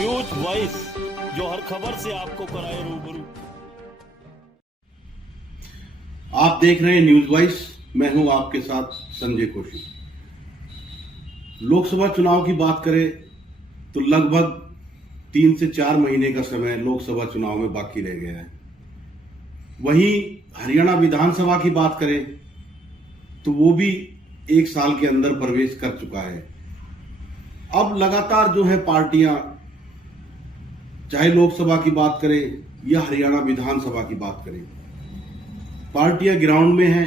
News voice, जो हर खबर से आपको कराए रूबरू। आप देख रहे हैं न्यूज वॉइस। मैं हूं आपके साथ संजय कौशिक। लोकसभा चुनाव की बात करें तो लगभग 3 से 4 महीने का समय लोकसभा चुनाव में बाकी रह गया है। वहीं हरियाणा विधानसभा की बात करें तो वो भी 1 साल के अंदर प्रवेश कर चुका है। अब लगातार जो है पार्टियां, चाहे लोकसभा की बात करें या हरियाणा विधानसभा की बात करें, पार्टियां ग्राउंड में हैं,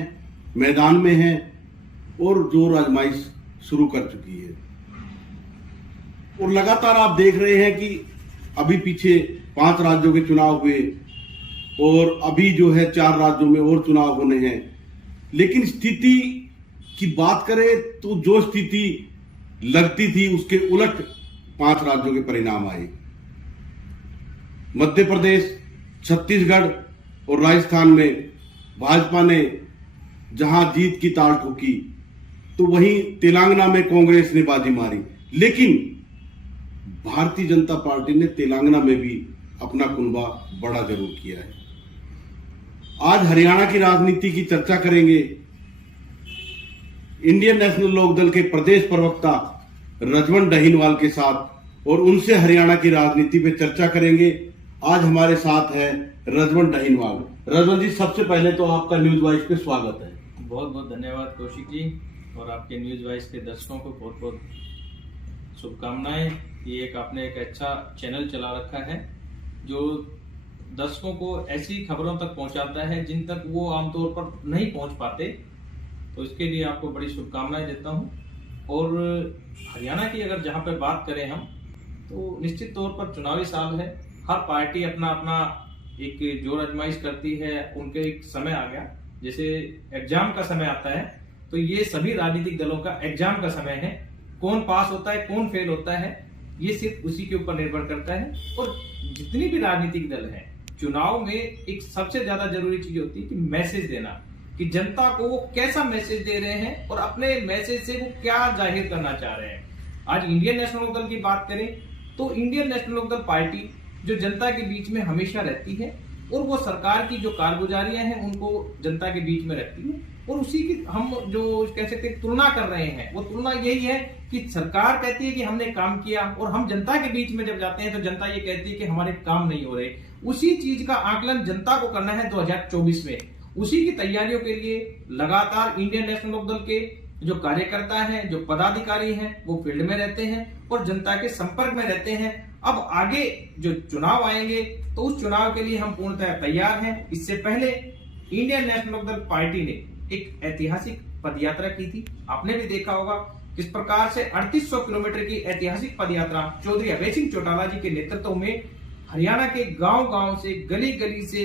मैदान में हैं और जोर आजमाइश शुरू कर चुकी है। और लगातार आप देख रहे हैं कि अभी पीछे 5 राज्यों के चुनाव हुए और अभी जो है 4 राज्यों में और चुनाव होने हैं। लेकिन स्थिति की बात करें तो जो स्थिति लगती थी उसके उलट 5 राज्यों के परिणाम आए। मध्य प्रदेश, छत्तीसगढ़ और राजस्थान में भाजपा ने जहां जीत की ताल ठोकी तो वहीं तेलंगाना में कांग्रेस ने बाजी मारी। लेकिन भारतीय जनता पार्टी ने तेलंगाना में भी अपना कुनबा बड़ा जरूर किया है। आज हरियाणा की राजनीति की चर्चा करेंगे इंडियन नेशनल लोकदल के प्रदेश प्रवक्ता रजवंत दहीनवाल के साथ और उनसे हरियाणा की राजनीति पे चर्चा करेंगे। आज हमारे साथ है रजवंत दहीनवाल। रजवंत जी, सबसे पहले तो आपका न्यूज वॉइस पे स्वागत है। बहुत बहुत धन्यवाद कौशिक जी, और आपके न्यूज वॉइस के दर्शकों को बहुत बहुत शुभकामनाएं। ये आपने एक अच्छा चैनल चला रखा है जो दर्शकों को ऐसी खबरों तक पहुंचाता है जिन तक वो आमतौर पर नहीं पहुंच पाते, तो इसके लिए आपको बड़ी शुभकामनाएं देता हूं। और हरियाणा की अगर जहां पे बात करें हम, तो निश्चित तौर पर चुनावी साल है। हर पार्टी अपना अपना एक जोर आजमाइश करती है। उनके एक समय आ गया, जैसे एग्जाम का समय आता है, तो ये सभी राजनीतिक दलों का एग्जाम का समय है। कौन पास होता है, कौन फेल होता है, ये सिर्फ उसी के ऊपर निर्भर करता है। और जितनी भी राजनीतिक दल है, चुनाव में एक सबसे ज्यादा जरूरी चीज होती है कि मैसेज देना, कि जनता को वो कैसा मैसेज दे रहे हैं और अपने मैसेज से वो क्या जाहिर करना चाह रहे हैं। आज इंडियन नेशनल लोकदल की बात करें तो इंडियन नेशनल लोकदल पार्टी जो जनता के बीच में हमेशा रहती है और वो सरकार की जो कारगुजारियां हैं उनको जनता के बीच में रखती है। और उसी की हम जो कह सकते हैं तुलना कर रहे हैं, वो तुलना यही है कि सरकार कहती है कि हमने काम किया और हम जनता के बीच में जब जाते हैं तो जनता ये कहती है कि हमारे काम नहीं हो रहे। उसी चीज का आकलन जनता को करना है 2024 में। उसी की तैयारियों के लिए लगातार इंडियन नेशनल लोकदल के जो कार्यकर्ता हैं, जो पदाधिकारी हैं, वो फील्ड में रहते हैं और जनता के संपर्क में रहते हैं। अब आगे जो चुनाव आएंगे तो उस चुनाव के लिए हम पूर्णतः तैयार हैं। इससे पहले इंडियन नेशनल लोकदल पार्टी ने एक ऐतिहासिक पदयात्रा की थी। आपने भी देखा होगा किस प्रकार से 3800 किलोमीटर की ऐतिहासिक पदयात्रा चौधरी अभय सिंह चौटाला जी के नेतृत्व में हरियाणा के गांव-गांव से, गली-गली से,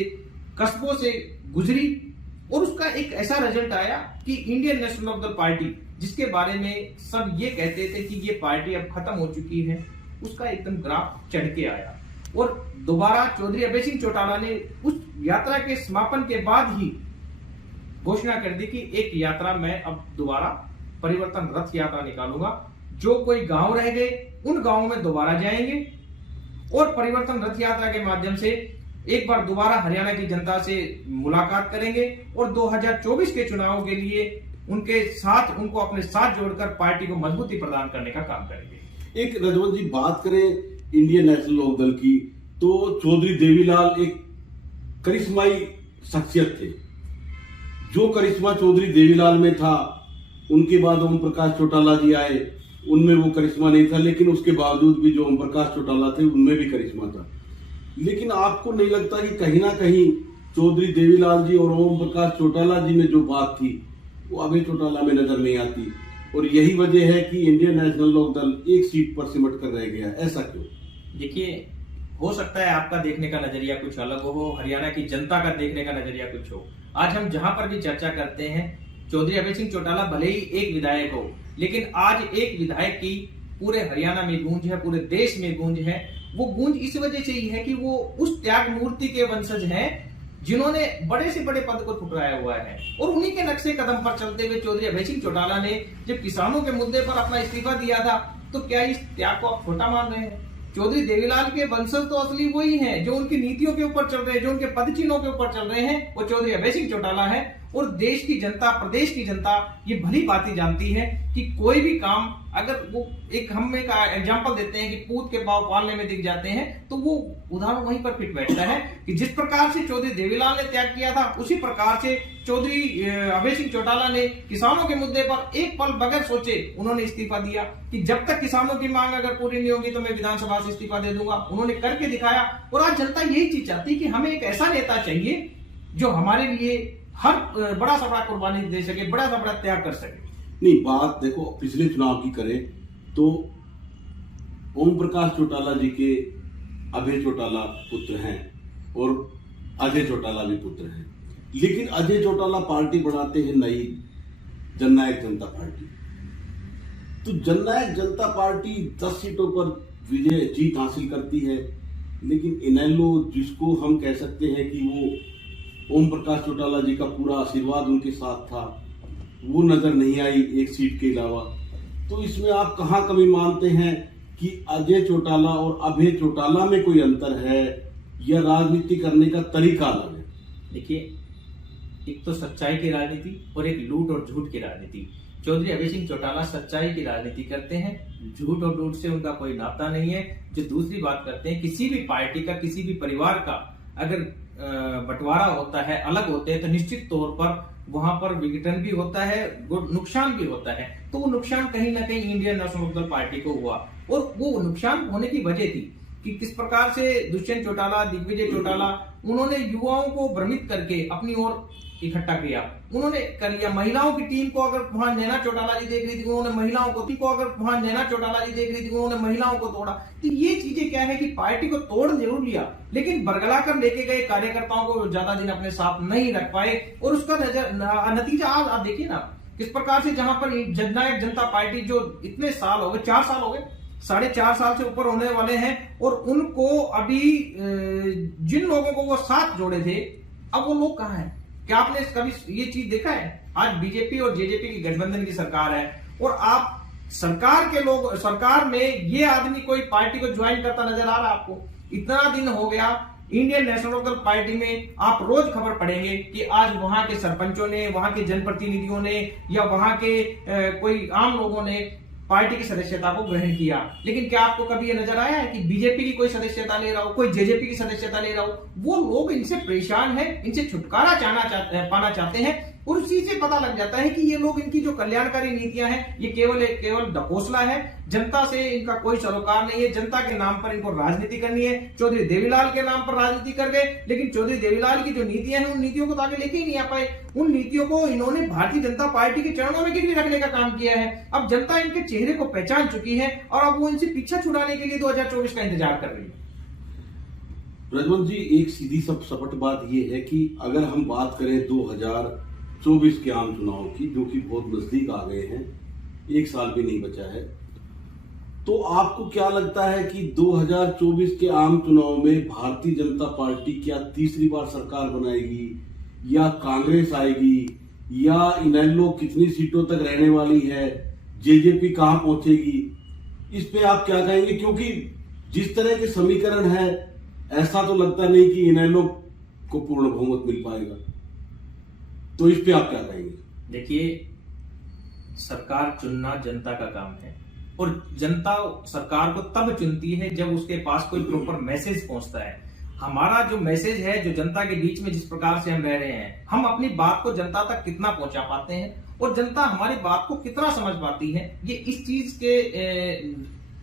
कस्बों से गुजरी। और उसका एक ऐसा रिजल्ट आया कि इंडियन नेशनल लोकदल पार्टी, जिसके बारे में सब ये कहते थे कि ये पार्टी अब खत्म हो चुकी है, उसका एकदम ग्राफ चढ़ के आया। और दोबारा चौधरी अभय सिंह चौटाला ने उस यात्रा के समापन के बाद ही घोषणा कर दी कि एक यात्रा मैं अब दोबारा परिवर्तन रथ यात्रा निकालूंगा। जो कोई गांव रह गए उन गांवों में दोबारा जाएंगे और परिवर्तन रथ यात्रा के माध्यम से एक बार दोबारा हरियाणा की जनता से मुलाकात करेंगे और 2024 के चुनाव के लिए उनके साथ, उनको अपने साथ जोड़कर पार्टी को मजबूती प्रदान करने का काम करेंगे। एक रजवंत जी, बात करें इंडियन नेशनल लोकदल की तो चौधरी देवीलाल एक करिश्माई शख्सियत थे। जो करिश्मा चौधरी देवीलाल में था, उनके बाद ओम प्रकाश चौटाला जी आए, उनमें वो करिश्मा नहीं था। लेकिन उसके बावजूद भी जो ओम प्रकाश चौटाला थे उनमें भी करिश्मा था। लेकिन आपको नहीं लगता कि कहीं ना कहीं चौधरी देवीलाल जी और ओम प्रकाश चौटाला जी में जो बात थी वो अभय चौटाला में नजर नहीं आती? और यही वजह है कि इंडियन नेशनल लोकदल एक सीट पर सिमट कर रह गया। ऐसा क्यों? देखिए, हो सकता है आपका देखने का नजरिया कुछ अलग हो, हरियाणा की जनता का देखने का नजरिया कुछ हो। आज हम जहां पर भी चर्चा करते हैं, चौधरी अभय सिंह चौटाला भले ही एक विधायक हो, लेकिन आज एक विधायक की पूरे हरियाणा में गूंज है, पूरे देश में गूंज है। वो गूंज इस वजह से ही है कि वो उस त्याग मूर्ति के वंशज हैं जिन्होंने बड़े से बड़े पद को ठुकराया हुआ है। और उन्हीं के नक्शे कदम पर चलते हुए चौधरी अभय सिंह चौटाला ने जब किसानों के मुद्दे पर अपना इस्तीफा दिया था, तो क्या इस त्याग को आप छोटा मान रहे हैं? चौधरी देवीलाल के वंशज तो असली वही हैं जो उनकी नीतियों के ऊपर चल रहे हैं, जो उनके पद चिन्हों के ऊपर चल रहे हैं, वो चौधरी अभय सिंह चौटाला है। और देश की जनता, प्रदेश की जनता ये भली बात जानती है कि कोई भी काम अगर वो हम एक एग्जांपल देते हैं कि पूत के पांव पालने में दिख जाते हैं, तो वो उदाहरण वहीं पर फिट बैठता है कि जिस प्रकार से चौधरी देवीलाल ने त्याग किया था, उसी प्रकार से चौधरी अभय सिंह चौटाला ने किसानों के मुद्दे पर एक पल बगैर सोचे उन्होंने इस्तीफा दिया कि जब तक किसानों की मांग अगर पूरी नहीं होगी तो मैं विधानसभा से इस्तीफा दे दूंगा। उन्होंने करके दिखाया और आज जनता यही चीज चाहती है कि हमें एक ऐसा नेता चाहिए जो हमारे लिए हर बड़ा सा बड़ा कुर्बानी दे सके, बड़ा सा बड़ा त्याग कर सके। नहीं, बात देखो पिछले चुनाव की करें तो ओम प्रकाश चौटाला जी के अभय चौटाला पुत्र हैं और अजय चौटाला भी पुत्र हैं, लेकिन अजय चौटाला पार्टी बनाते हैं नई जननायक जनता पार्टी। तो जननायक जनता पार्टी 10 सीटों पर जीत हासिल करती है, लेकिन इनेलो जिसको हम कह सकते हैं कि वो ओम प्रकाश चौटाला जी का पूरा आशीर्वाद उनके साथ था, वो नजर नहीं आई एक सीट के अलावा। तो इसमें आप कहां कमी मानते हैं कि अजय चौटाला और अभय चौटाला में कोई अंतर है या राजनीति करने का तरीका अलग है? देखिए, एक तो सच्चाई की राजनीति और एक लूट और झूठ की राजनीति। चौधरी अभय सिंह चौटाला सच्चाई की राजनीति करते हैं, झूठ और लूट से उनका कोई नाता नहीं है। जो दूसरी बात करते हैं, किसी भी पार्टी का, किसी भी परिवार का अगर बंटवारा होता है, अलग होते हैं, तो निश्चित तौर पर वहां पर विघटन भी होता है, नुकसान भी होता है। तो वो नुकसान कहीं ना कहीं इंडियन नेशनल लोकदल पार्टी को हुआ और वो नुकसान होने की वजह थी कि किस प्रकार से दुष्यंत चौटाला, दिग्विजय चौटाला, उन्होंने युवाओं को भ्रमित करके अपनी ओर इकट्ठा किया। उन्होंने कर लिया महिलाओं की टीम को, अगर वहां नैना चौटाला जी देख रही थी, उन्होंने महिलाओं को महिलाओं को तोड़ा। तो ये चीजें क्या है कि पार्टी को तोड़ जरूर लिया, लेकिन बरगला कर लेके गए कार्यकर्ताओं को ज्यादा दिन अपने साथ नहीं रख पाए और उसका नतीजा आज आप देखिए ना किस प्रकार से, जहां पर जननायक जनता पार्टी जो इतने साल हो गए, 4 साल हो गए, 4.5 साल से ऊपर होने वाले हैं, और उनको अभी जिन लोगों को वो साथ जोड़े थे, अब वो लोग कहां हैं? क्या आपने कभी ये चीज देखा है? आज बीजेपी और जेजेपी की गठबंधन की सरकार है और आप सरकार में ये आदमी कोई पार्टी को ज्वाइन करता नजर आ रहा है आपको? इतना दिन हो गया इंडियन नेशनल लोकदल पार्टी में, आप रोज खबर पढ़ेंगे कि आज वहां के सरपंचों ने, वहां के जनप्रतिनिधियों ने या वहां के कोई आम लोगों ने पार्टी की सदस्यता को ग्रहण किया। लेकिन क्या आपको कभी ये नजर आया है कि बीजेपी की कोई सदस्यता ले रहा हो, कोई जेजेपी की सदस्यता ले रहा हो? वो लोग इनसे परेशान हैं, इनसे छुटकारा पाना चाहते हैं और उसी से पता लग जाता है कि ये लोग, इनकी जो कल्याणकारी नीतियां हैं, ये केवल ढकोसला है। जनता से इनका कोई सरोकार नहीं है, जनता के नाम पर इनको राजनीति करनी है। चौधरी देवीलाल के नाम पर राजनीति कर गए, लेकिन चौधरी देवीलाल की जो नीतियां हैं, उन नीतियों को तो आगे लेके ही नहीं आ पाए। उन नीतियों को इन्होंने भारतीय जनता पार्टी के चरणों में गिरवी रखने का काम किया है। अब जनता इनके चेहरे को पहचान चुकी है और अब वो इनसे पीछा छुड़ाने के लिए 2024 का इंतजार कर रही है। रजवंत जी, एक सीधी सपट बात यह है कि अगर हम बात करें 2024 के आम चुनाव की, जो कि बहुत नजदीक आ गए हैं, 1 साल भी नहीं बचा है, तो आपको क्या लगता है कि 2024 के आम चुनाव में भारतीय जनता पार्टी क्या तीसरी बार सरकार बनाएगी या कांग्रेस आएगी या इनेलो कितनी सीटों तक रहने वाली है, जेजेपी कहां पहुंचेगी? इस पे आप क्या कहेंगे? क्योंकि जिस तरह के समीकरण है, ऐसा तो लगता नहीं कि इनेलो को पूर्ण बहुमत मिल पाएगा। तो इस पे आप क्या कहेंगे? देखिए, सरकार चुनना जनता का काम है और जनता सरकार को तब चुनती है जब उसके पास कोई प्रॉपर मैसेज पहुंचता है। हमारा जो मैसेज है, जो जनता के बीच में जिस प्रकार से हम रह रहे हैं, हम अपनी बात को जनता तक कितना पहुंचा पाते हैं और जनता हमारी बात को कितना समझ पाती है, ये इस चीज के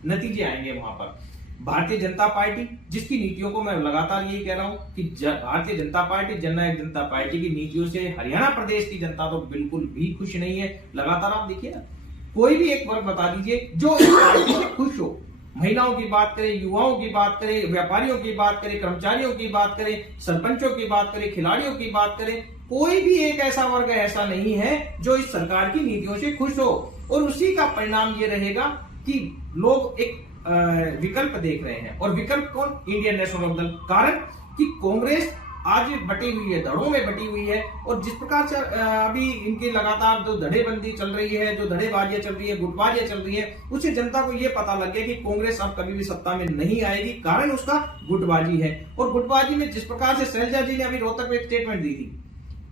नतीजे आएंगे वहां पर। भारतीय जनता पार्टी, जिसकी नीतियों को मैं लगातार यही कह रहा हूं कि भारतीय जनता पार्टी, जननायक जनता पार्टी की नीतियों से हरियाणा प्रदेश की जनता तो बिल्कुल भी खुश नहीं है। लगातार आप देखिए ना, कोई भी एक वर्ग बता दीजिए जो इस पार्टी से खुश हो। महिलाओं की बात करें, युवाओं की बात करें, व्यापारियों की बात करें, कर्मचारियों की बात करें, सरपंचों की बात करें, खिलाड़ियों की बात करें, कोई भी एक ऐसा वर्ग ऐसा नहीं है जो इस सरकार की नीतियों से खुश हो। और उसी का परिणाम ये रहेगा कि लोग एक विकल्प देख रहे हैं, और विकल्प कौन? Indian National Lok Dal. कारण कि कांग्रेस आज बटी हुई है, धड़ों में बटी हुई है। और जिस प्रकार से अभी इनकी लगातार जो धड़ेबंदी चल रही है, जो धड़ेबाजियां चल रही है, गुटबाजियां चल रही है, उससे जनता को यह पता लग गया कि कांग्रेस अब कभी भी सत्ता में नहीं आएगी, कारण उसका गुटबाजी है। और गुटबाजी में जिस प्रकार से शैलजा जी ने अभी रोहतक में एक स्टेटमेंट दी थी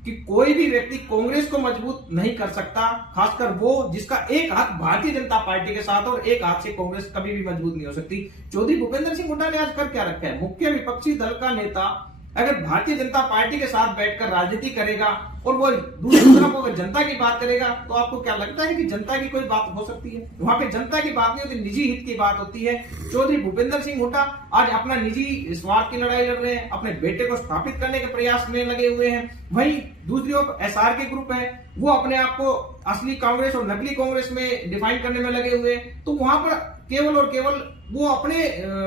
कि कोई भी व्यक्ति कांग्रेस को मजबूत नहीं कर सकता, खासकर वो जिसका एक हाथ भारतीय जनता पार्टी के साथ और एक हाथ से कांग्रेस कभी भी मजबूत नहीं हो सकती। चौधरी भूपेंद्र सिंह हुड्डा ने आज कर क्या रखा है? मुख्य विपक्षी दल का नेता अगर भारतीय जनता पार्टी के साथ बैठकर राजनीति करेगा और वो दूसरी तरफ अगर जनता की बात करेगा, तो आपको क्या लगता है कि जनता की कोई बात हो सकती है? वहां पे जनता की बात नहीं होती, निजी हित की बात होती है। चौधरी भूपेंद्र सिंह हुड्डा आज अपना निजी स्वार्थ की लड़ाई लड़ रहे हैं, अपने बेटे को स्थापित करने के प्रयास में लगे हुए हैं। वहीं दूसरी ओर एसआर के ग्रुप है, वो अपने आप को असली कांग्रेस और नकली कांग्रेस में डिफाइन करने में लगे हुए हैं। तो वहां पर केवल और केवल वो अपने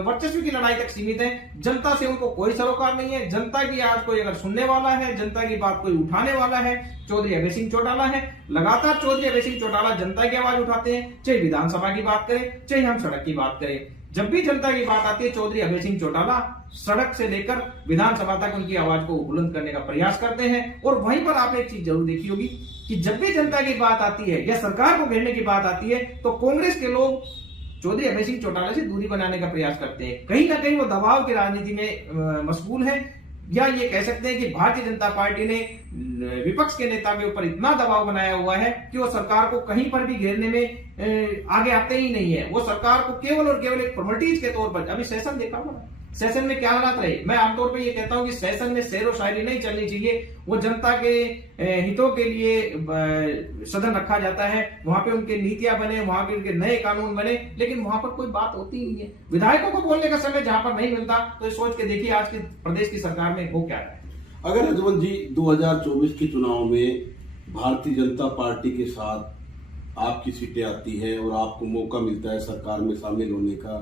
वर्चस्व की लड़ाई तक सीमित है। जनता से उनको कोई सरोकार नहीं है। जनता की आज कोई अगर सुनने वाला है, जनता की बात कोई उठाने वाला है, चौधरी अभय सिंह चौटाला है। लगातार चौधरी अभय सिंह चौटाला जनता की आवाज उठाते हैं, चाहे विधानसभा की बात करें, चाहे हम सड़क की बात करें। जब भी जनता की बात आती है, चौधरी अभय सिंह चौटाला सड़क से लेकर विधानसभा तक उनकी आवाज को बुलंद करने का प्रयास करते हैं। और वहीं पर आपने एक चीज जरूर देखी होगी कि जब भी जनता की बात आती है या सरकार को घेरने की बात आती है, तो कांग्रेस के लोग चौधरी अभय सिंह चौटाला से दूरी बनाने का प्रयास करते हैं। कहीं ना कहीं वो दबाव की राजनीति में मशगूल है, या ये कह सकते हैं कि भारतीय जनता पार्टी ने विपक्ष के नेता के ऊपर इतना दबाव बनाया हुआ है कि वो सरकार को कहीं पर भी घेरने में आगे आते ही नहीं है। वो सरकार को केवल और केवल एक फॉर्मेलिटीज के तौर पर, अभी सेशन देखा होगा, सेशन में क्या हालात रहे। मैं आमतौर पर ये कहता हूं कि सेशन में शेर व शायरी नहीं चलनी चाहिए। वो जनता के हितों के लिए सदन रखा जाता है, वहां पे उनके नीतियां बने, वहां पे उनके नए कानून बने, लेकिन वहां पर कोई बात होती नहीं है। विधायकों को बोलने का समय जहां पर नहीं मिलता, तो सोच के देखिए आज की प्रदेश की सरकार में हो क्या रहा है। अगर रजवंत जी 2024 के चुनाव में भारतीय जनता पार्टी के साथ आपकी सीटें आती है और आपको मौका मिलता है सरकार में शामिल होने का,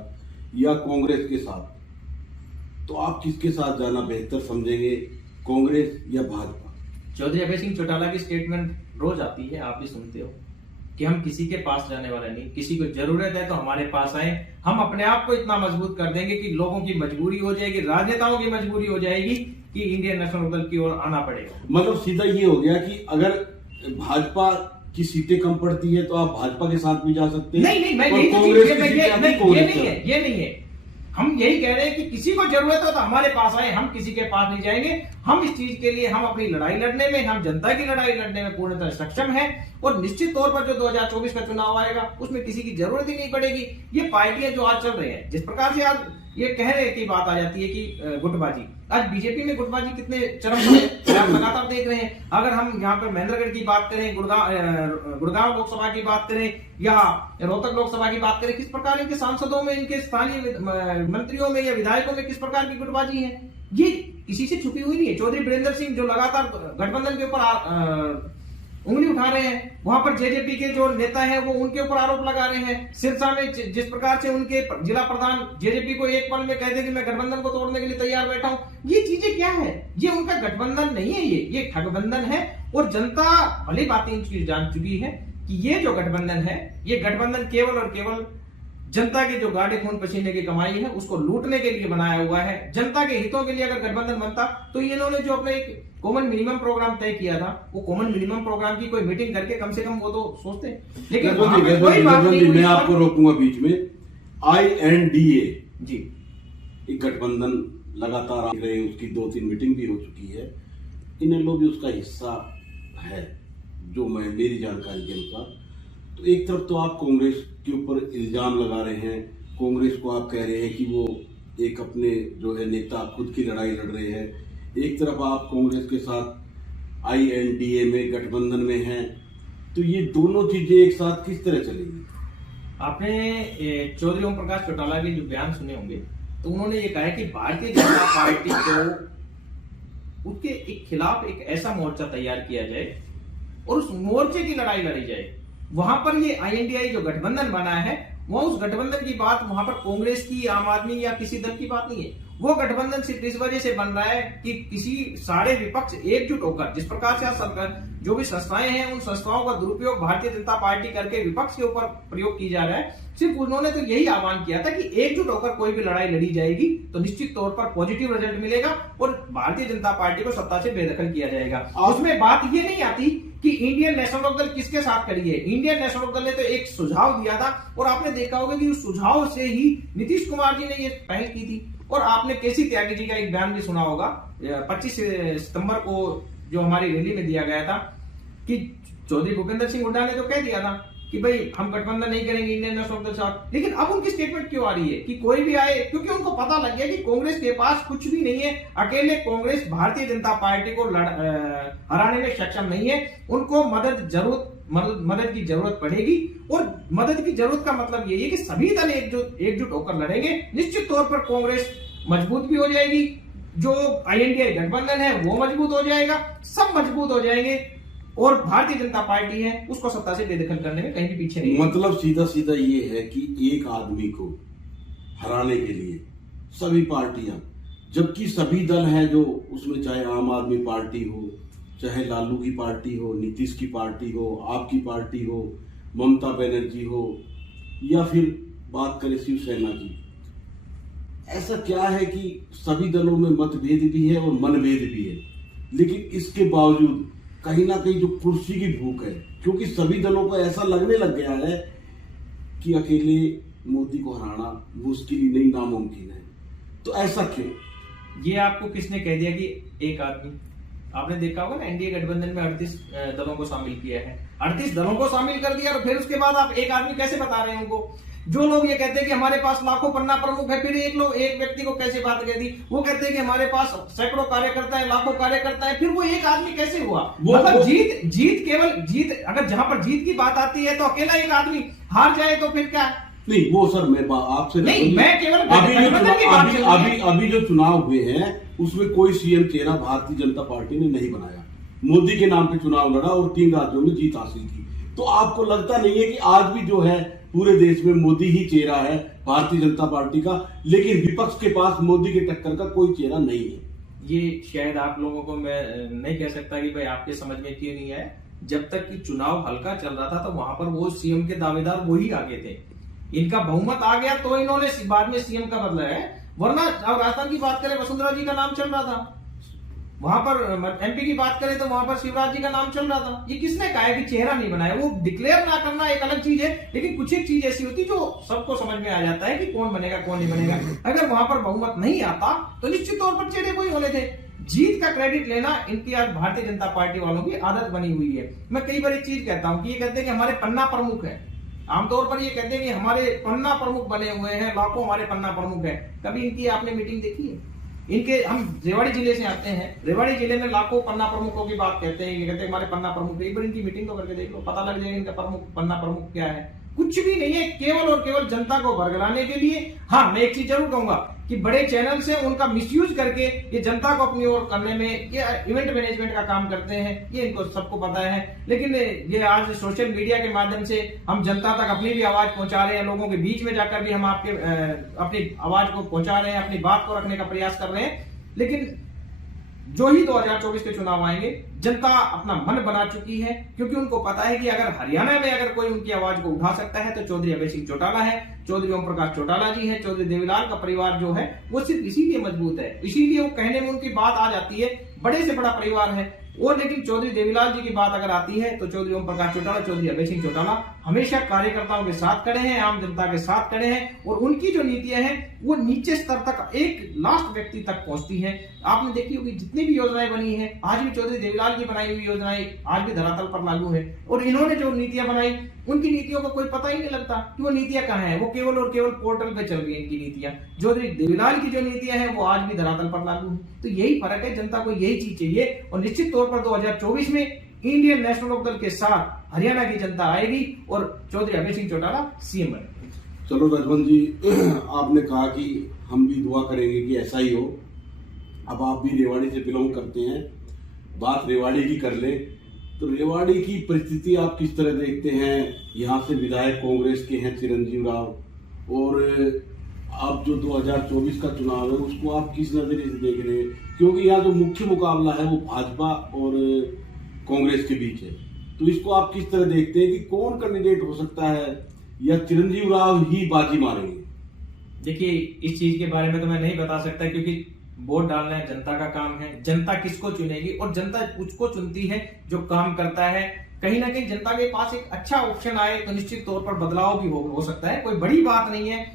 या कांग्रेस के साथ, तो आप किसके साथ जाना बेहतर समझेंगे, कांग्रेस या भाजपा? चौधरी अभय सिंह चौटाला की स्टेटमेंट रोज आती है, आप भी सुनते हो कि हम किसी के पास जाने वाले नहीं, किसी को जरूरत है तो हमारे पास आए, हम अपने आप को इतना मजबूत कर देंगे कि लोगों की मजबूरी हो जाएगी, राजनेताओं की मजबूरी हो जाएगी कि इंडियन नेशनल दल की ओर आना पड़ेगा। मतलब सीधा ये हो गया कि अगर भाजपा की सीटें कम पड़ती है तो आप भाजपा के साथ भी जा सकते हैं। नहीं, मैं और यही कांग्रेस की ये सीटें आती नहीं कांग्रेस है, ये नहीं है। हम यही कह रहे हैं कि किसी को जरूरत हो तो हमारे पास आए, हम किसी के पास नहीं जाएंगे। हम इस चीज के लिए, हम अपनी लड़ाई लड़ने में, हम जनता की लड़ाई लड़ने में पूर्णतः सक्षम है। और निश्चित तौर पर जो 2024 का चुनाव आएगा उसमें किसी की जरूरत ही नहीं पड़ेगी। ये पार्टियां जो आज चल रहे हैं, जिस प्रकार से आज ये कह रहे की बात आ जाती है कि गुटबाजी, आज बीजेपी में गुटबाजी कितने चरम पर है, आप लगातार देख रहे हैं। अगर हम यहाँ पर महेंद्रगढ़ की बात करें, गुड़गांव लोकसभा की बात करें या रोहतक लोकसभा की बात करें, किस प्रकार इनके सांसदों में, इनके स्थानीय मंत्रियों में या विधायकों में किस प्रकार की गुटबाजी है, ये किसी से छुपी हुई नहीं है। चौधरी वीरेंद्र सिंह जो लगातार गठबंधन के ऊपर उंगली उठा रहे हैं, वहां पर जेजेपी के जो नेता हैं वो उनके ऊपर आरोप लगा रहे हैं। सिरसा में जिस प्रकार से उनके जिला प्रधान जेजेपी को एक पल में कहते कि मैं गठबंधन को तोड़ने के लिए तैयार बैठा हूं, ये चीजें क्या है? ये उनका गठबंधन नहीं है, ये ठगबंधन है। और जनता भली बात इन चीज जान चुकी है कि ये जो गठबंधन है, ये गठबंधन केवल और केवल जनता के जो गाढ़े खून पसीने की कमाई है उसको लूटने के लिए बनाया हुआ है। जनता के हितों के लिए अगर गठबंधन बनता तो इन्होंने जो अपने एक कॉमन मिनिमम प्रोग्राम तय किया था, वो कॉमन मिनिमम प्रोग्राम की कोई मीटिंग करके कम से कम वो तो सोचते। लेकिन मैं आपको रोकूंगा बीच में। INDA जी एक गठबंधन लगातार आ रहे हैं, उसकी 2-3 मीटिंग भी हो चुकी है। इन लोग भी उसका हिस्सा है, जो मेरी जानकारी के अनुसार। तो एक तरफ तो आप कांग्रेस के ऊपर इल्जाम लगा रहे हैं, कांग्रेस को आप कह रहे हैं कि वो एक अपने जो है नेता खुद की लड़ाई लड़ रहे हैं, एक तरफ आप कांग्रेस के साथ INDA में गठबंधन में हैं, तो ये दोनों चीजें एक साथ किस तरह चलेंगी? आपने चौधरी ओम प्रकाश चौटाला के जो बयान सुने होंगे, तो उन्होंने ये कहा कि भारतीय जनता पार्टी को उसके एक खिलाफ एक ऐसा मोर्चा तैयार किया जाए और उस मोर्चे की लड़ाई लड़ी जाए। वहां पर ये INDA जो गठबंधन बना है, वो उस गठबंधन की बात वहां पर कांग्रेस की, आम आदमी या किसी दल की बात नहीं है। वो गठबंधन सिर्फ इस वजह से बन रहा है कि किसी सारे विपक्ष एकजुट होकर, जिस प्रकार से सरकार जो भी संस्थाएं हैं, उन संस्थाओं का दुरुपयोग भारतीय जनता पार्टी करके विपक्ष के ऊपर प्रयोग की जा रहा है, सिर्फ उन्होंने तो यही आह्वान किया था कि एकजुट होकर कोई भी लड़ाई लड़ी जाएगी तो निश्चित तौर पर पॉजिटिव रिजल्ट मिलेगा और भारतीय जनता पार्टी को सत्ता से बेदखल किया जाएगा। उसमें बात ये नहीं आती कि इंडियन नेशनल लोक दल किसके साथ खड़ी है। इंडियन नेशनल लोक दल ने तो एक सुझाव दिया था और आपने देखा होगा कि उस सुझाव से ही नीतीश कुमार जी ने ये पहल की थी। और आपने केसी त्यागी जी का एक बयान भी सुना होगा 25 सितंबर को जो हमारी रैली में दिया गया था कि चौधरी भूपेंद्र सिंह हुड्डा ने तो कह दिया था कि भाई हम गठबंधन नहीं करेंगे इंडियन नेशनल लोक दल साथ। लेकिन अब उनकी स्टेटमेंट क्यों आ रही है कि कोई भी आए, क्योंकि उनको पता लग गया कि कांग्रेस के पास कुछ भी नहीं है। अकेले कांग्रेस भारतीय जनता पार्टी को हराने में सक्षम नहीं है। उनको मदद की जरूरत पड़ेगी और मदद की जरूरत का मतलब यही है कि सभी दल एकजुट होकर लड़ेंगे। निश्चित तौर पर कांग्रेस मजबूत भी हो जाएगी, जो INDA गठबंधन है वो मजबूत हो जाएगा, सब मजबूत हो जाएंगे और भारतीय जनता पार्टी है उसको सत्ता से बेदखल करने में कहीं भी पीछे नहीं। मतलब सीधा सीधा ये है कि एक आदमी को हराने के लिए सभी पार्टियां, जबकि सभी दल हैं जो उसमें, चाहे आम आदमी पार्टी हो, चाहे लालू की पार्टी हो, नीतीश की पार्टी हो, आपकी पार्टी हो, ममता बनर्जी हो, या फिर बात करें शिवसेना की, ऐसा क्या है कि सभी दलों में मतभेद भी है और मनभेद भी है, लेकिन इसके बावजूद कहीं ना कहीं जो कुर्सी की भूख है, क्योंकि सभी दलों को ऐसा लगने लग गया है कि अकेले मोदी को हराना मुश्किल ही नहीं नामुमकिन है। तो ऐसा क्यों? ये आपको किसने कह दिया कि एक आदमी? आपने देखा होगा ना NDA गठबंधन में 38 दलों को शामिल किया है, 38 दलों को शामिल कर दिया और फिर उसके बाद आप एक आदमी कैसे बता रहे हैं उनको? जो लोग ये कहते हैं कि हमारे पास लाखों पन्ना प्रमुख है, फिर एक व्यक्ति को कैसे बात कह दी? वो कहते हैं कि हमारे पास सैकड़ों कार्यकर्ता है, लाखों कार्यकर्ता है, फिर वो एक आदमी कैसे हुआ? मतलब जीत अगर जहां पर जीत की बात आती है तो अकेला एक आदमी हार जाए तो फिर क्या? नहीं, वो सर मैं आपसे नहीं, मैं केवल अभी जो चुनाव हुए हैं उसमें कोई CM चेहरा भारतीय जनता पार्टी ने नहीं बनाया। मोदी के नाम पे चुनाव लड़ा और 3 राज्यों में जीत हासिल की। तो आपको लगता नहीं है कि आज भी जो है पूरे देश में मोदी ही चेहरा है भारतीय जनता पार्टी का, लेकिन विपक्ष के पास मोदी के टक्कर का कोई चेहरा नहीं है? ये शायद आप लोगों को मैं नहीं कह सकता कि भाई आपके समझ में क्यों नहीं है। जब तक कि चुनाव हल्का चल रहा था तो वहां पर वो CM के दावेदार वही आगे थे। इनका बहुमत आ गया तो इन्होंने बाद में CM का बदला है, वरना अब राजस्थान की बात करें वसुंधरा जी का नाम चल रहा था, वहां पर MP की बात करें तो वहां पर शिवराज जी का नाम चल रहा था। ये किसने कहा है कि चेहरा नहीं बनाया? वो डिक्लेयर ना करना एक अलग चीज है, लेकिन कुछ एक चीज ऐसी होती जो सबको समझ में आ जाता है कि कौन बनेगा कौन नहीं बनेगा। अगर वहां पर बहुमत नहीं आता तो निश्चित तौर पर चेहरे कोई होने थे। जीत का क्रेडिट लेना इनकी आज भारतीय जनता पार्टी वालों की आदत बनी हुई है। मैं कई बार एक चीज कहता हूं कि ये कहते हैं कि हमारे पन्ना प्रमुख है, आमतौर पर ये कहते हैं कि हमारे पन्ना प्रमुख बने हुए हैं, लाखों हमारे पन्ना प्रमुख है। कभी इनकी आपने मीटिंग देखी है? इनके, हम रेवाड़ी जिले से आते हैं, रेवाड़ी जिले में लाखों पन्ना प्रमुखों की बात कहते हैं, ये कहते हैं हमारे पन्ना प्रमुख। एक बार इनकी मीटिंग तो करके देख लो, पता लग जाएगा इनका पन्ना प्रमुख क्या है। कुछ भी नहीं है, केवल और केवल जनता को बरगलाने के लिए। हाँ, मैं एक चीज जरूर कहूंगा कि बड़े चैनल से उनका मिसयूज करके ये जनता को अपनी ओर करने में ये इवेंट मैनेजमेंट का काम करते हैं, ये इनको सबको पता है। लेकिन ये आज सोशल मीडिया के माध्यम से हम जनता तक अपनी भी आवाज पहुंचा रहे हैं, लोगों के बीच में जाकर भी हम आपके अपनी आवाज को पहुंचा रहे हैं, अपनी बात को रखने का प्रयास कर रहे हैं। लेकिन जो ही 2024 के चुनाव आएंगे, जनता अपना मन बना चुकी है, क्योंकि उनको पता है कि अगर हरियाणा में अगर कोई उनकी आवाज को उठा सकता है तो चौधरी अभय सिंह चौटाला है, चौधरी ओम प्रकाश चौटाला जी है। चौधरी देवीलाल का परिवार जो है वो सिर्फ इसीलिए मजबूत है, इसीलिए वो कहने में उनकी बात आ जाती है, बड़े से बड़ा परिवार है। और लेकिन चौधरी देवीलाल जी की बात अगर आती है तो चौधरी ओम प्रकाश चौटाला, चौधरी अभय सिंह चौटाला हमेशा कार्यकर्ताओं के साथ खड़े हैं, आम जनता के साथ खड़े हैं, और उनकी जो नीतियां हैं वो नीचे स्तर तक, एक लास्ट व्यक्ति तक पहुंचती हैं। आपने देखी होगी जितनी भी योजनाएं बनी है, आज भी चौधरी देवीलाल की बनाई हुई योजनाएं आज भी धरातल पर लागू है। और इन्होंने जो नीतियां बनाई, उनकी नीतियों का कोई पता ही नहीं लगता कि वो नीतियां कहां हैं, वो केवल और केवल पोर्टल पे चल रही है इनकी नीतियां। चौधरी देवीलाल की जो नीतियां हैं वो आज भी धरातल पर लागू है। तो यही फर्क है, जनता को यही चीज चाहिए। और निश्चित तौर पर 2024 में इंडियन नेशनल लोक दल के साथ हरियाणा की जनता आएगी और चौधरी अभय सिंह चौटाला CM बनेंगे। चलो रजवन जी, आपने कहा कि हम भी दुआ करेंगे कि ऐसा ही हो। अब आप भी रेवाड़ी से बिलोंग करते हैं, बात रेवाड़ी की कर ले तो रेवाड़ी की परिस्थिति आप किस तरह देखते हैं? यहाँ से विधायक कांग्रेस के हैं चिरंजीव राव, और अब जो 2024 का चुनाव है उसको आप किस नजरिए से देख रहे हैं? क्योंकि यहाँ जो मुख्य मुकाबला है वो भाजपा और कांग्रेस के बीच है, तो इसको आप किस तरह देखते हैं कि कौन कैंडिडेट हो सकता है या चिरंजीव राव ही बाजी मारेंगे? देखिए, इस चीज के बारे में तो मैं नहीं बता सकता, क्योंकि वोट डालना जनता का काम है। जनता किसको चुनेगी और जनता उसको चुनती है जो काम करता है। कहीं ना कहीं जनता के पास एक अच्छा ऑप्शन आए तो निश्चित तौर पर बदलाव भी हो सकता है, कोई बड़ी बात नहीं है।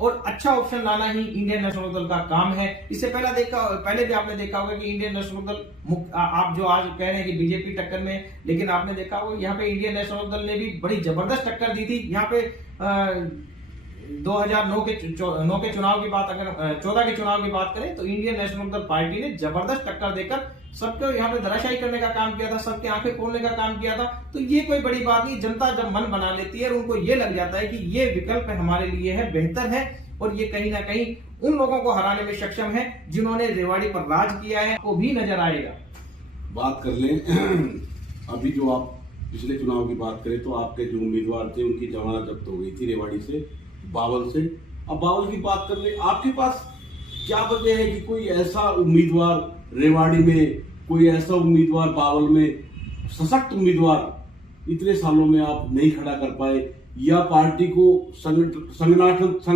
और अच्छा ऑप्शन लाना ही इंडियन नेशनल दल का काम है। इससे पहले भी आपने देखा होगा कि इंडियन नेशनल दल, आप जो आज कह रहे हैं कि बीजेपी टक्कर में, लेकिन आपने देखा होगा यहाँ पे इंडियन नेशनल दल ने भी बड़ी जबरदस्त टक्कर दी थी। यहाँ पे 2009 के चुनाव की बात, अगर 14 के चुनाव की बात करें तो इंडियन नेशनल दल पार्टी ने जबरदस्त टक्कर देकर सबको यहाँ पे धराशायी करने का काम किया था, सबके आंखें खोलने का काम किया था। तो ये कोई बड़ी बात नहीं। जनता जब मन बना लेती है और उनको ये लग जाता है कि ये विकल्प हमारे लिए है, बेहतर है, और ये कहीं ना कहीं उन लोगों को हराने में सक्षम है जिन्होंने रेवाड़ी पर राज किया है, वो भी नजर आएगा। बात कर लें अभी जो आप पिछले चुनाव की बात करें तो आपके जो उम्मीदवार थे उनकी जमानत जब्त हो गई थी रेवाड़ी से, बावल से। अब बावल की बात कर ले, आपके पास क्या वजह है कि कोई ऐसा उम्मीदवार रेवाड़ी में, कोई ऐसा उम्मीदवार बावल में, सशक्त उम्मीदवार इतने सालों में आप नहीं खड़ा कर पाए, या पार्टी को संगठनात्मक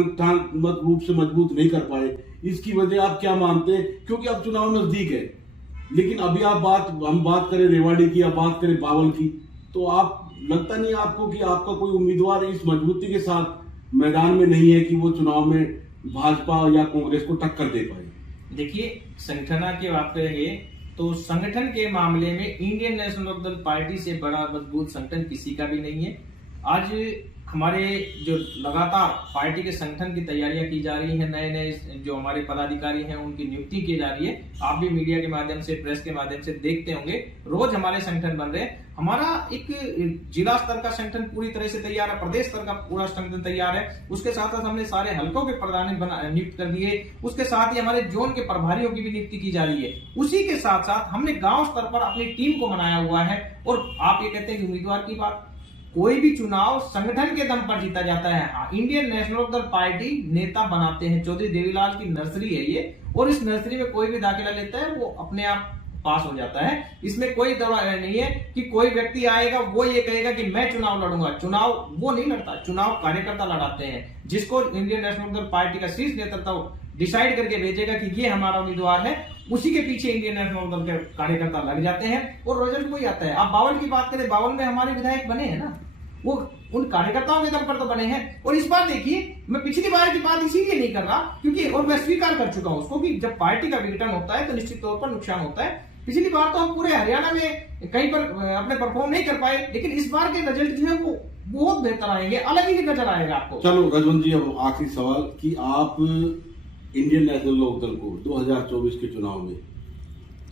रूप से मजबूत नहीं कर पाए? इसकी वजह आप क्या मानते हैं? क्योंकि अब चुनाव नजदीक है, लेकिन अभी हम बात करें रेवाड़ी की, आप बात करें बावल की, तो आप लगता नहीं आपको कि आपका कोई उम्मीदवार इस मजबूती के साथ मैदान में नहीं है कि वो चुनाव में भाजपा या कांग्रेस को टक्कर दे पाए? देखिए, संगठन की बात करेंगे तो संगठन के मामले में इंडियन नेशनल दल पार्टी से बड़ा मजबूत संगठन किसी का भी नहीं है। आज हमारे जो लगातार पार्टी के संगठन की तैयारियां की जा रही है, नए नए जो हमारे पदाधिकारी हैं उनकी नियुक्ति की जा रही है। आप भी मीडिया के माध्यम से, प्रेस के माध्यम से देखते होंगे, रोज हमारे संगठन बन रहे हैं। हमारा एक जिला स्तर का संगठन पूरी तरह से तैयार है, प्रदेश स्तर का पूरा संगठन तैयार है। उसके साथ साथ हमने सारे हलकों के प्रधान नियुक्त कर दिए। उसके साथ ही हमारे जोन के प्रभारियों की भी नियुक्ति की जा रही है। उसी के साथ साथ हमने गांव स्तर पर अपनी टीम को बनाया हुआ है। और आप ये कहते हैं कि उम्मीदवार की बात, कोई भी चुनाव संगठन के दम पर जीता जाता है। इंडियन नेशनल दल पार्टी नेता बनाते हैं, चौधरी देवीलाल की नर्सरी है ये, और इस नर्सरी में कोई भी दाखिला लेता है वो अपने आप पास हो जाता है। इसमें कोई दवा नहीं है कि कोई व्यक्ति आएगा वो ये कहेगा कि मैं चुनाव लड़ूंगा। चुनाव वो नहीं लड़ता, चुनाव कार्यकर्ता लड़ाते हैं, जिसको इंडियन नेशनल दल पार्टी का शीर्ष नेतृत्व डिसाइड करके भेजेगा कि ये हमारा उम्मीदवार है, उसी के पीछे इंडियन नेशनल दल के कार्यकर्ता लग जाते हैं और रिजल्ट वही आता है। आप बावल की बात करें, बावल में हमारे विधायक बने हैं ना, वो उन कार्यकर्ताओं के दम पर तो बने हैं। और इस बार देखिए, मैं पिछली बार की बात इसीलिए नहीं कर रहा क्योंकि, और मैं स्वीकार कर चुका हूं उसको, कि जब पार्टी का विघटन होता है तो निश्चित तौर पर नुकसान होता है। पिछली बार तो हम पूरे हरियाणा में कहीं पर अपने परफॉर्म नहीं कर पाए, लेकिन इस बार के रिजल्ट जो है वो बहुत बेहतर आएंगे, अलग ही नजर आएगा आपको। चलो रजवंत जी, अब आखिरी सवाल कि आप इंडियन नेशनल लोकदल को 2024 के चुनाव में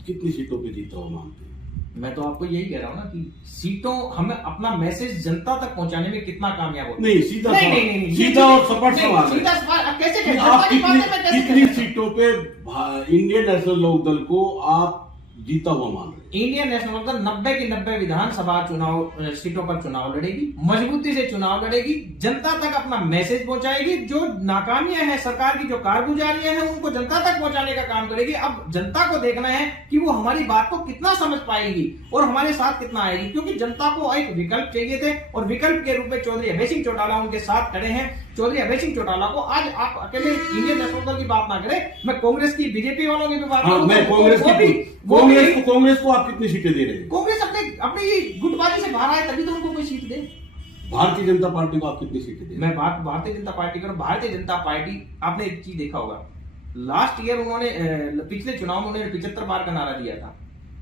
कितनी सीटों पे जीता हुआ मानते हैं? मैं तो आपको यही कह रहा हूँ ना कि सीटों, हमें अपना मैसेज जनता तक पहुंचाने में कितना कामयाब होता है। नहीं, सीधा नहीं, सीधा और सपाट सवाल है। सीधा सवाल कैसे, आप कितनी सीटों पे इंडियन नेशनल लोकदल को आप जीता हुआ मान रहे? इंडियन नेशनल दल 90 की 90 विधानसभा चुनाव सीटों पर चुनाव लड़ेगी, मजबूती से चुनाव लड़ेगी, जनता तक अपना मैसेज पहुंचाएगी। जो नाकामियां हैं, सरकार की जो कारगुजारियां हैं, उनको जनता तक पहुंचाने का काम करेगी। अब जनता को देखना है कि वो हमारी बात को कितना समझ पाएगी और हमारे साथ कितना आएगी, क्योंकि जनता को एक विकल्प चाहिए थे और विकल्प के रूप में चौधरी अभय सिंह चौटाला उनके साथ खड़े हैं। चौधरी अभय सिंह चौटाला को आज आप अकेले इंडियन नेशनल दल की बात ना करें, मैं कांग्रेस की, बीजेपी वालों की भी बात करूं। कांग्रेस को आप कितनी सीटें दे रहे हैं? कांग्रेस अपने गुटबाजी से बाहर आए तभी तो उनको कोई सीट दे। भारतीय जनता पार्टी को आप कितनी सीटें दे? मैं बात भारतीय जनता पार्टी करूं। भारतीय जनता पार्टी, आपने एक चीज देखा होगा, लास्ट ईयर उन्होंने, पिछले चुनाव में उन्होंने 75 पार का नारा दिया था।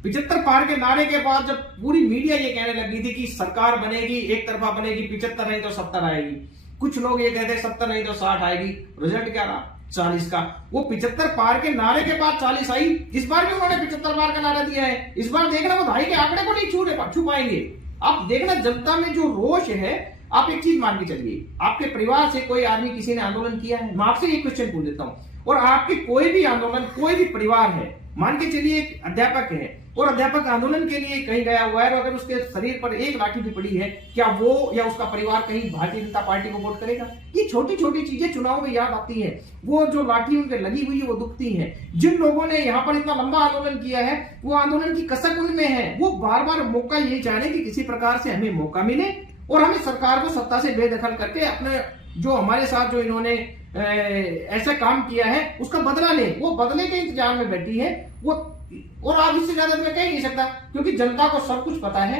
75 पार के नारे के बाद जब पूरी मीडिया ये कहने लगी थी कि सरकार बनेगी, एक तरफा बनेगी, 75 नहीं तो 70 आएगी, कुछ लोग ये कहते हैं 70 नहीं तो 60 आएगी, रिजल्ट क्या रहा? 40 का। वो 75 पार के नारे के बाद 40 आई। इस बार भी उन्होंने 75 पार का नारा दिया है। इस बार देखना वो 2.5 के आंकड़े को नहीं छू पाएंगे। आप देखना जनता में जो रोष है, आप एक चीज मान के चलिए, आपके परिवार से कोई आदमी किसी ने आंदोलन किया है? मैं आपसे एक क्वेश्चन पूछ देता हूं, और आपके कोई भी आंदोलन, कोई भी परिवार है, मान के चलिए एक अध्यापक है और अध्यापक आंदोलन के लिए कहीं गया हुआ है, और अगर उसके शरीर पर एक लाठी भी पड़ी है, क्या वो या उसका परिवार कहीं भारतीय जनता पार्टी को वोट करेगा? ये छोटी छोटी चीजें चुनाव में याद आती है। वो जो लाठी उनके लगी हुई है वो दुखती है। जिन लोगों ने यहाँ पर इतना लंबा आंदोलन किया है, वो आंदोलन की कसक उनमें है। वो बार बार मौका यही चाह रहे कि किसी प्रकार से हमें मौका मिले और हम इस सरकार को सत्ता से बेदखल करके अपने जो हमारे साथ जो इन्होंने ऐसा काम किया है उसका बदला ले, वो बदले के इंतजार में बैठी है वो। और आप इससे ज्यादा मैं कह नहीं सकता, क्योंकि जनता को सब कुछ पता है।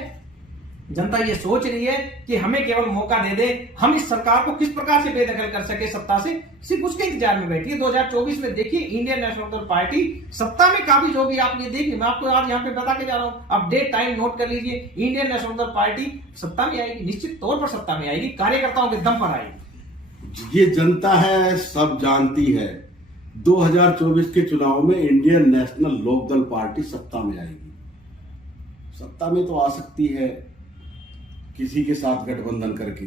जनता ये सोच रही है कि हमें केवल मौका दे दे, हम इस सरकार को किस प्रकार से बेदखल कर सके सत्ता से, सिर्फ उसके इंतजार में बैठी है। 2024 में देखिए इंडियन नेशनल पार्टी सत्ता में काबिज होगी। आप ये देखिए, मैं आपको आज यहाँ पे बता के जा रहा हूँ, आप डेट टाइम नोट कर लीजिए। इंडियन नेशनल पार्टी सत्ता में आएगी, निश्चित तौर पर सत्ता में आएगी, कार्यकर्ताओं के दम पर आएगी। ये जनता है, सब जानती है। 2024 के चुनाव में इंडियन नेशनल लोकदल पार्टी सत्ता में आएगी। सत्ता में तो आ सकती है किसी के साथ गठबंधन करके,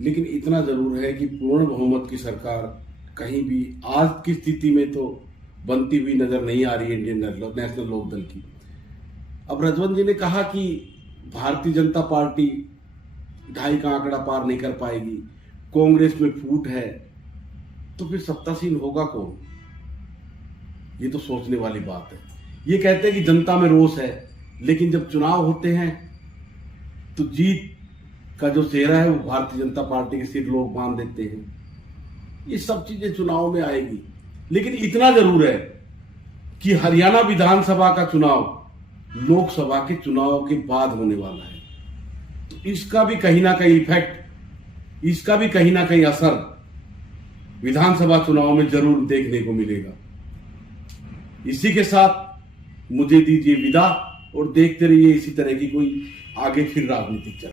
लेकिन इतना जरूर है कि पूर्ण बहुमत की सरकार कहीं भी आज की स्थिति में तो बनती हुई नजर नहीं आ रही है इंडियन नेशनल लोकदल की। अब रजवंत जी ने कहा कि भारतीय जनता पार्टी 2.5 का आंकड़ा पार नहीं कर पाएगी, कांग्रेस में फूट है, तो फिर सत्तासीन होगा कौन? ये तो सोचने वाली बात है। ये कहते हैं कि जनता में रोष है, लेकिन जब चुनाव होते हैं तो जीत का जो सेहरा है वो भारतीय जनता पार्टी के सिर लोग बांध देते हैं। ये सब चीजें चुनाव में आएगी, लेकिन इतना जरूर है कि हरियाणा विधानसभा का चुनाव लोकसभा के चुनाव के बाद होने वाला है। तो इसका भी कहीं ना कहीं इफेक्ट, इसका भी कहीं ना कहीं असर विधानसभा चुनाव में जरूर देखने को मिलेगा। इसी के साथ मुझे दीजिए विदा और देखते रहिए इसी तरह की कोई आगे फिर राजनीतिक चर्चा।